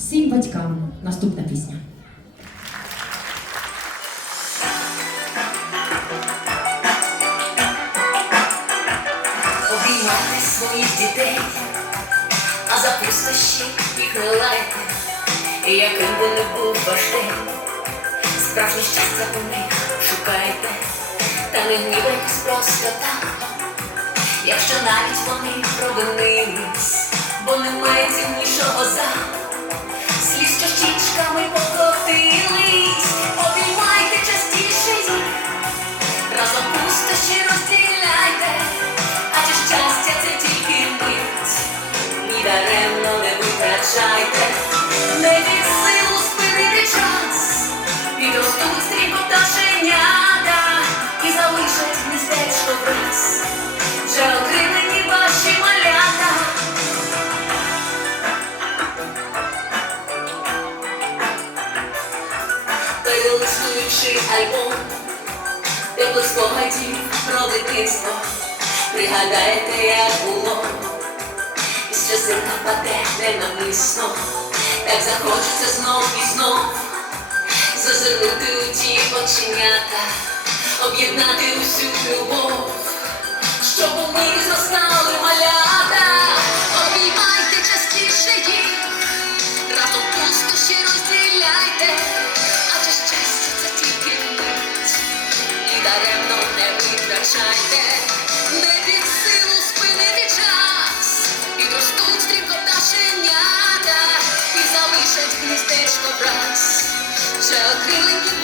всім батькам. Наступна пісня. Обіймайте своїх дітей, а за пустощі їх не лайте, і яким би не був ваш день, справжнє щастя у них шукайте, та не гнівайтесь просто так, якщо навіть вони провинились, бо немає ціннішого Перелистуючи альбом. Теплих спогадів про дитинство. Пригадаєте, як було, і сльозинка паде ненависно, так захочеться знов і знов. Зазирнути у ті оченята, об'єднати усю любов, витрачайте, не під силу спинити час, підростуть стрімко пташенята і залишать гніздечко враз, вже окрилені ваші